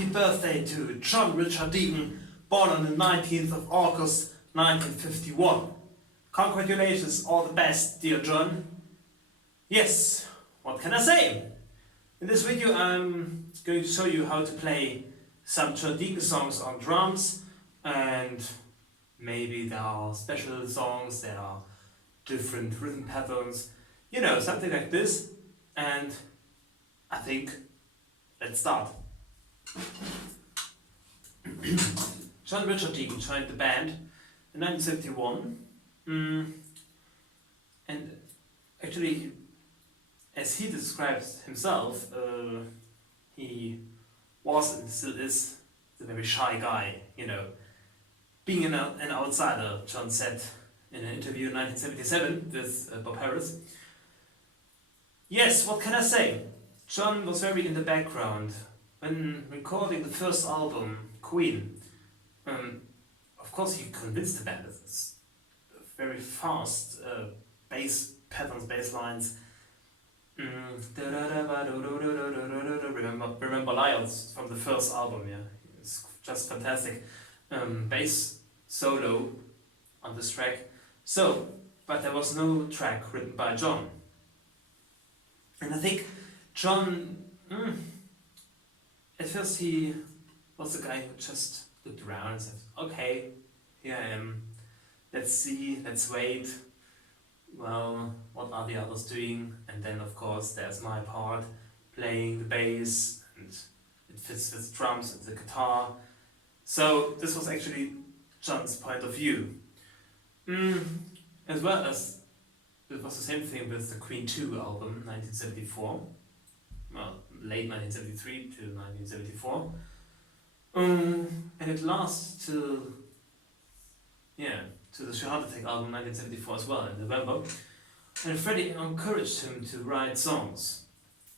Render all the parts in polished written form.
Happy birthday to John Richard Deacon, born on the 19th of August 1951. Congratulations, all the best, dear John. Yes, what can I say? In this video I'm going to show you how to play some John Deacon songs on drums, and maybe there are special songs, there are different rhythm patterns, you know, something like this. And I think, let's start. John Richard Deacon joined the band in 1971, and actually, as he describes himself, he was and still is a very shy guy, you know. Being an outsider, John said in an interview in 1977 with Bob Harris. Yes, what can I say? John was very in the background. When recording the first album, Queen, of course he convinced the band. It's very fast bass patterns, bass lines. Remember Lions from the first album, yeah. It's just fantastic. Bass solo on this track. So, but there was no track written by John. And I think John, at first he was the guy who just looked around and said, okay, here I am, let's see, let's wait, well, what are the others doing? And then of course there's my part, playing the bass, and it fits with drums and the guitar. So this was actually John's point of view. As well as it was the same thing with the Queen 2 album, 1974. Well, late 1973 to 1974. And it lasts to the Heart Attack album, 1974 as well, in November. And Freddie encouraged him to write songs.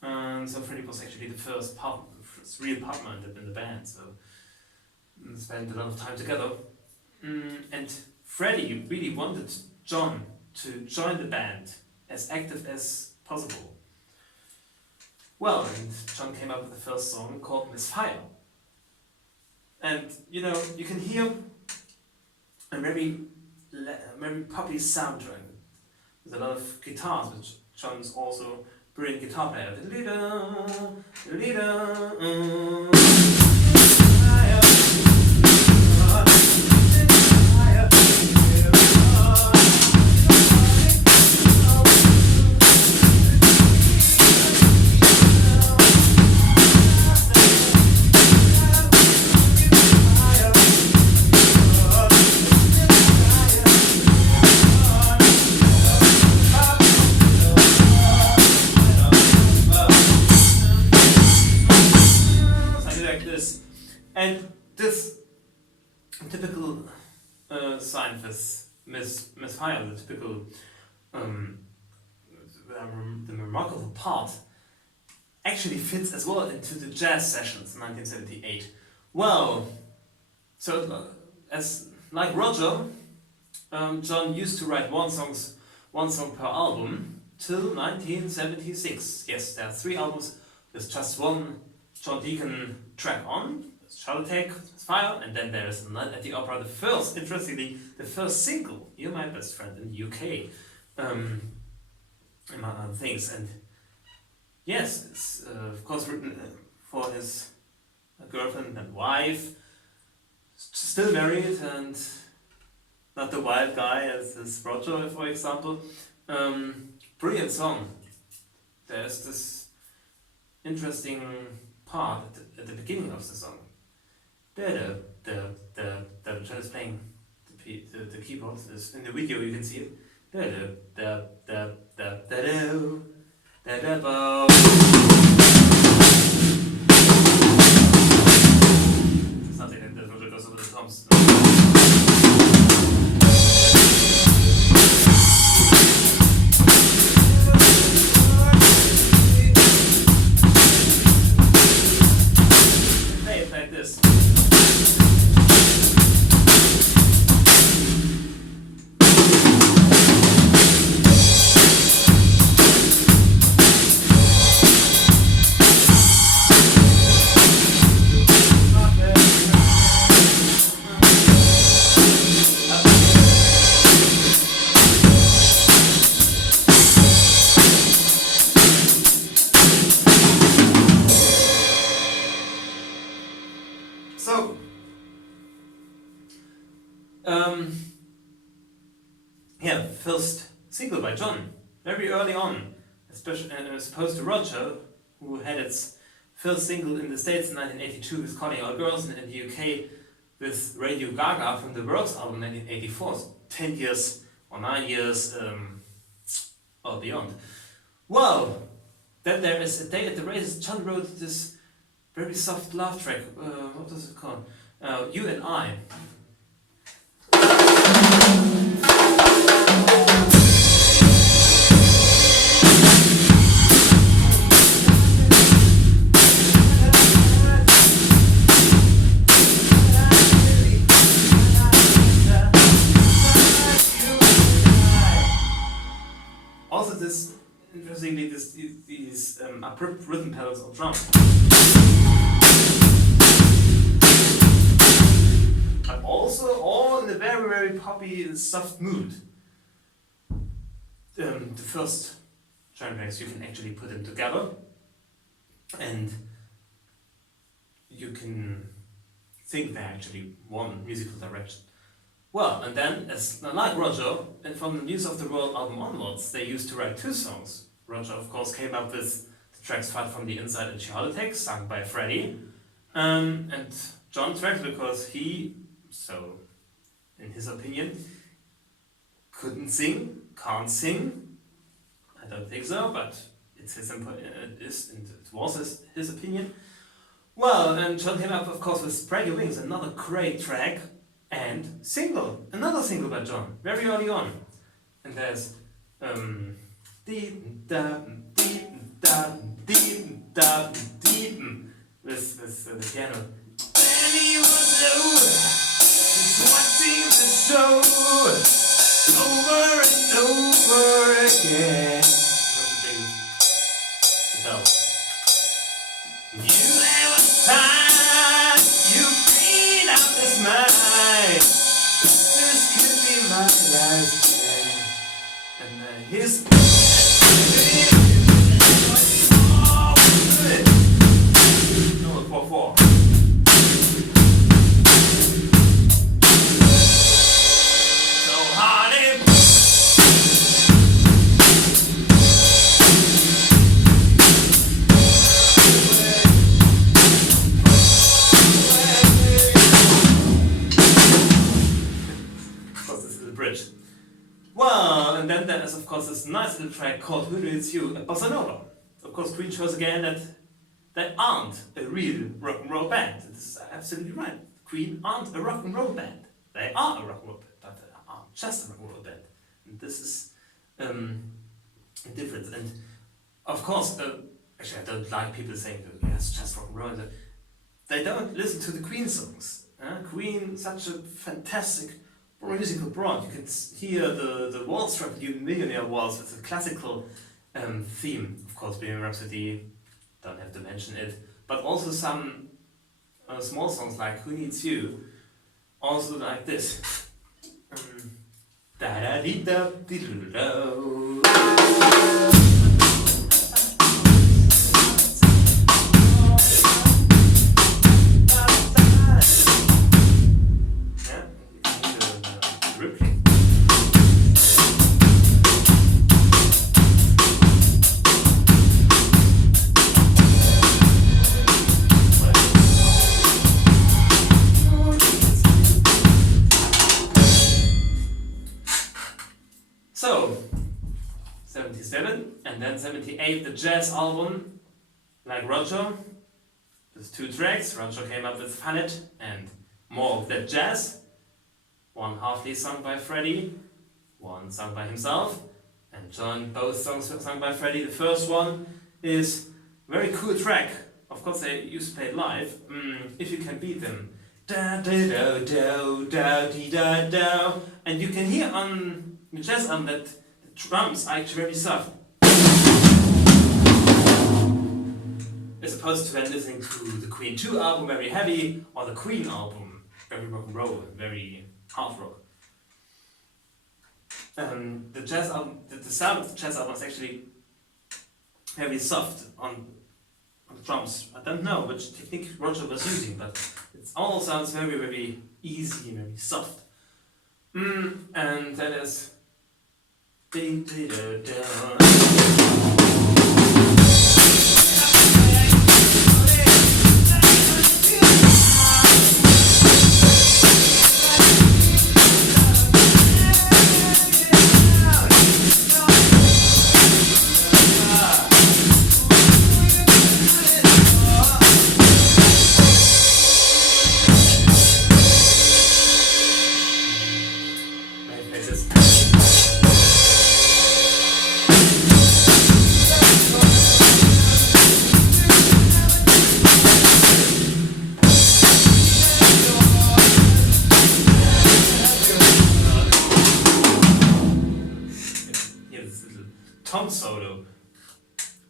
And so Freddie was actually the first real partner in the band, so they spent a lot of time together. And Freddie really wanted John to join the band as active as possible. Well, and John came up with the first song called Miss Fire. And you know, you can hear a very poppy soundtrack with a lot of guitars, which John's also a brilliant guitar player. And this typical sign with Miss Fire, the typical, the remarkable part, actually fits as well into the jazz sessions in 1978. Well, so as like Roger, John used to write one song per album till 1976. Yes, there are 3 albums with just one John Deacon track on. Heart Attack, Fire, and then there is Night at the Opera, interestingly, the first single, You're My Best Friend in the UK, among other things. And yes, it's of course written for his girlfriend and wife, still married and not the wild guy as Roger, for example. Brilliant song. There's this interesting part at the beginning of the song. The John is playing the keyboard. In the video you can see it. Something like that. Roger goes over the toms. Play it like this. So, yeah, first single by John, very early on, especially as opposed to Roger, who had its first single in the States in 1982 with Calling All Girls, and in the UK with Radio Gaga from the Works album 1984, so 10 years or 9 years or beyond. Well, then there is A Day at the Races. John wrote this very soft love track, what was it called? You and I. Also, this interestingly, these abrupt rhythm patterns of drums, but also all in a very, very poppy, soft mood. The first drum tracks, you can actually put them together, and you can think they're actually one musical direction. Well, and then, as like Roger, and from the News of the World album onwards, they used to write 2 songs. Roger, of course, came up with the tracks Fight from the Inside and Charlotte, sung by Freddie. And John tracked because he, so in his opinion, couldn't sing, can't sing. I don't think so, but it's his it was his opinion. Well, and John came up, of course, with Spread Your Wings, another great track. And another single by John, very early on. And there's deep with the piano. When he was low, just watching the show over and over again. The bell. You never time, you clean up this mind. This could be my last day. And his no, 4/4. So honey, bridge. Well, and then there is, of course, this nice little track called Who Needs You, a bossa nova. Of course, Queen shows again that they aren't a real rock and roll band. This is absolutely right. Queen aren't a rock and roll band. They are a rock and roll band, but they aren't just a rock and roll band. And this is a difference. And of course, actually, I don't like people saying, yeah, it's just rock and roll. They don't listen to the Queen songs. Queen, such a fantastic musical broad. You can hear the waltz track, the Millionaire Waltz, with a classical theme. Of course, Bohemian Rhapsody, don't have to mention it. But also some small songs like Who Needs You, also like this. Da da dee da dee doo do. So, 77 and then 78, the jazz album, like Roger, with 2 tracks. Roger came up with Fun It and More of That Jazz. One halfly sung by Freddie, one sung by himself, and John, both songs sung by Freddie. The first one is a very cool track. Of course, they used to play it live. If You Can Beat Them. Da da da da da dee da da. And you can hear on the jazz album that the drums are actually very soft. As opposed to when listening to the Queen 2 album, very heavy, or the Queen album, very rock and roll, very hard rock. The jazz album, the sound of the jazz album is actually very soft on the drums. I don't know which technique Roger was using, but It all sounds very, very easy, very soft. And that is. Many places. Here's this little tom solo.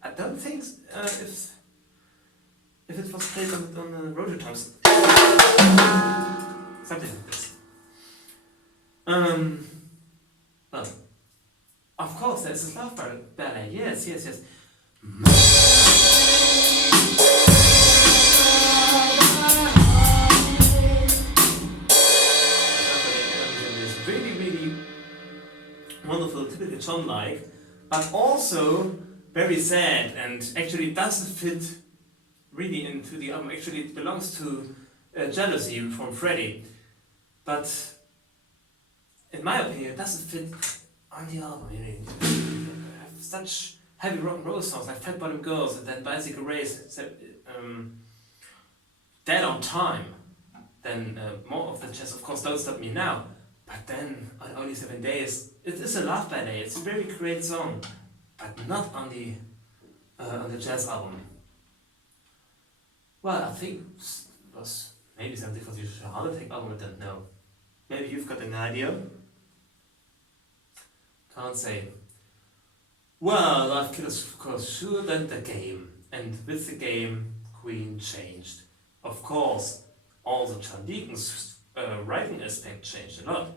I don't think if it was played on the rotary toms, something like this. Well, of course, there's this love ballet. Yes. It's really, really wonderful, typically John-like, but also very sad, and actually doesn't fit really into the album. Actually, it belongs to Jealousy from Freddie, but in my opinion, it doesn't fit on the album. Really. Have such heavy rock and roll songs like Fat Bottom Girls and then Bicycle Race, Dead on Time, then more of the jazz, of course, Don't Stop Me Now. But then on Only 7 Days, it is a love ballet. It's a very great song, but not on the jazz album. Well, I think it was maybe something for the Heart Attack album. I don't know. Maybe you've got an idea. Can't say. Well, Life Killers, of course, sure, then the game. And with the game, Queen changed. Of course, all the John Deacon's writing aspect changed a lot.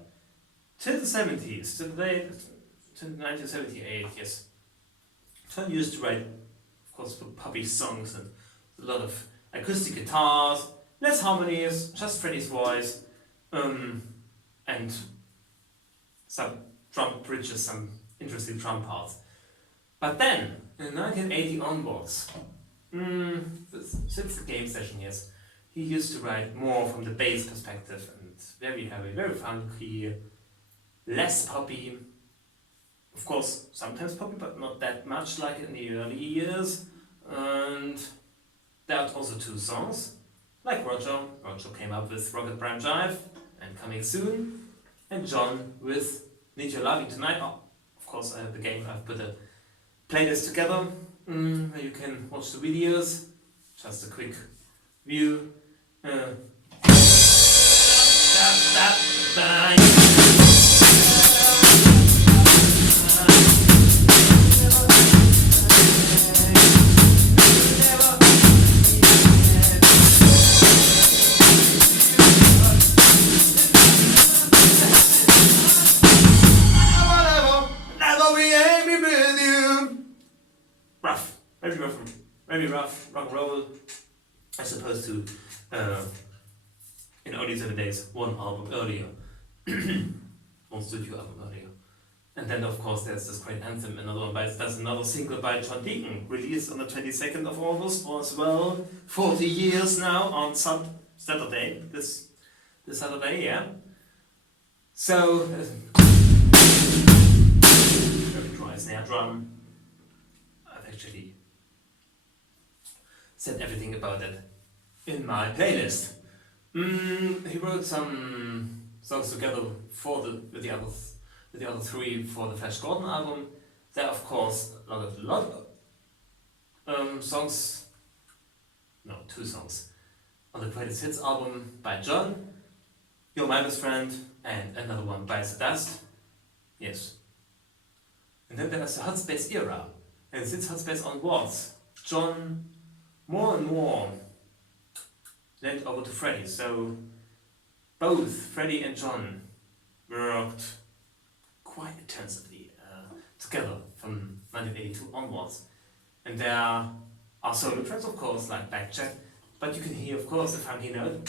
Till the 70s, till 1978, yes. John used to write, of course, for poppy songs and a lot of acoustic guitars, less harmonies, just Freddie's voice, and some drum bridges, some interesting drum parts. But then, in 1980 onwards, since the game session, yes, he used to write more from the bass perspective and very heavy, very funky, less poppy. Of course, sometimes poppy, but not that much like in the early years. And there are also two songs, like Roger. Roger came up with Rocket Prime Jive and Coming Soon, and John with Need Your Loving Tonight. Oh, of course, I have the game. I've put a playlist together where you can watch the videos. Just a quick view. Very rough rock and roll, as opposed to in Only 7 Days, one album earlier, one studio album earlier. And then of course there's this great anthem, there's another single by John Deacon, released on the 22nd of August, as well, 40 years now on Saturday, this Saturday, yeah. So, very dry snare drum. I've actually said everything about it in my playlist. He wrote some songs together with the other three for the Flash Gordon album. There are of course a lot of songs, no, 2 songs on the Greatest Hits album by John, You're My Best Friend, and another one by The Dust. Yes. And then there's the Hot Space era, and since Hot Space onwards, John more and more lent over to Freddie. So both Freddie and John worked quite intensively together from 1982 onwards. And there are solo tracks, of course, like Backcheck, but you can hear, of course, the funky note.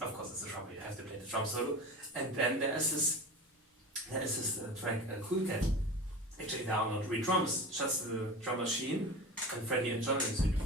Of course, as a drummer, you have to play the drum solo. And then there is this track, Cool Cat. Actually, there are not real drums, just the drum machine and Freddie and John in the studio.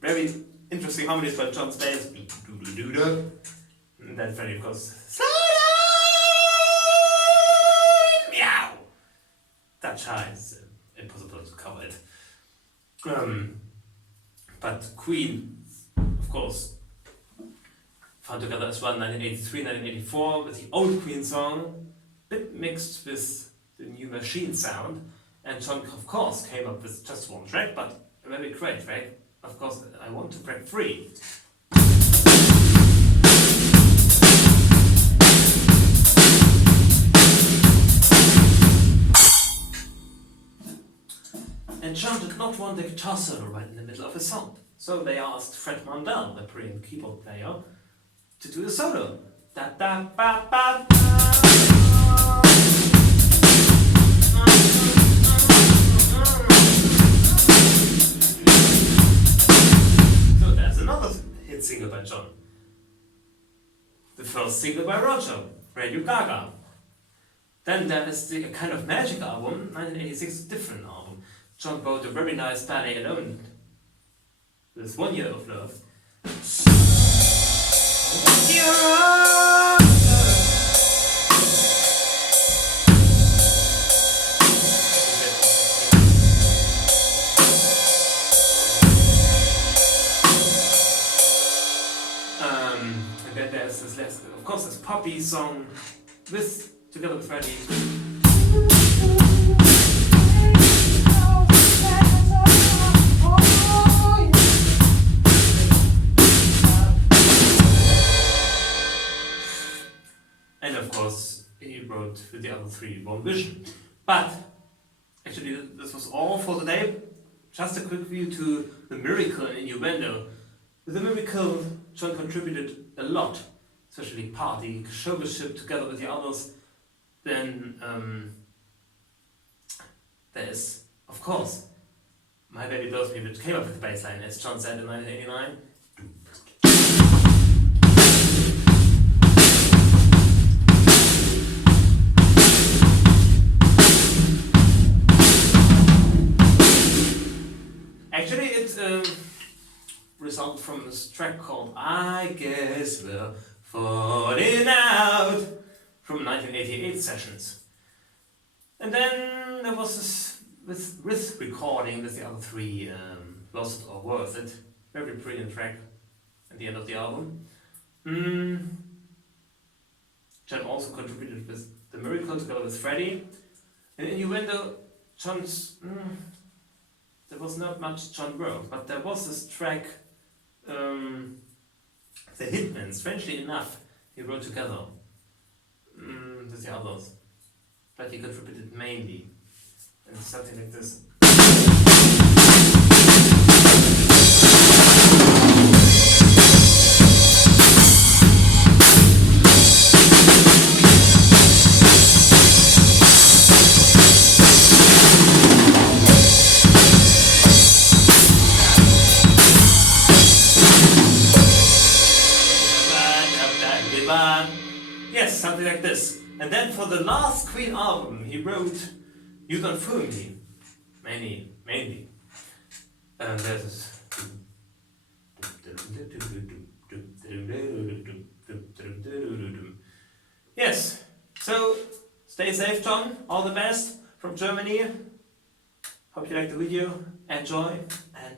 Very interesting harmonies by John's bass. And then Freddie, of course, slow down! Meow! That high is impossible to cover it. But Queen, of course, found together as well 1983, 1984 with the old Queen song, bit mixed with the new machine sound. And John, of course, came up with just one track, but a very great track. Of course, I Want to Break Free. And John did not want the guitar solo right in the middle of his song. So they asked Fred Mondell, the brilliant keyboard player, to do the solo. Da da ba ba ba. So there's another hit single by John. The first single by Roger, Radio Gaga. Then there is the Kind of Magic album, 1986, different album. John wrote a very nice ballet alone. This 1 Year of Love. And then there's this last, of course, this poppy song together with Freddie. And of course, he wrote with the other three One Vision. But actually, this was all for today. Just a quick view to The Miracle in Innuendo. With The Miracle, John contributed a lot, especially party, showmanship together with the others. Then there's, of course, My Baby Loves Me, which came up with the bass line, as John said in 1989. Actually, it resulted from this track called I Guess We're Falling Out from 1988 sessions. And then there was this with recording with the other three, Lost or Worth It. Very brilliant track at the end of the album. John also contributed with The Miracle together with Freddie. And in Innuendo, John's... there was not much John work, but there was this track, The Hitman, strangely enough, he wrote together with the others. But he contributed mainly. And something like this. Yes, something like this. And then for the last Queen album, he wrote You Don't Fool Me. Mainly. And that is. Yes, so stay safe, John. All the best from Germany. Hope you liked the video. Enjoy and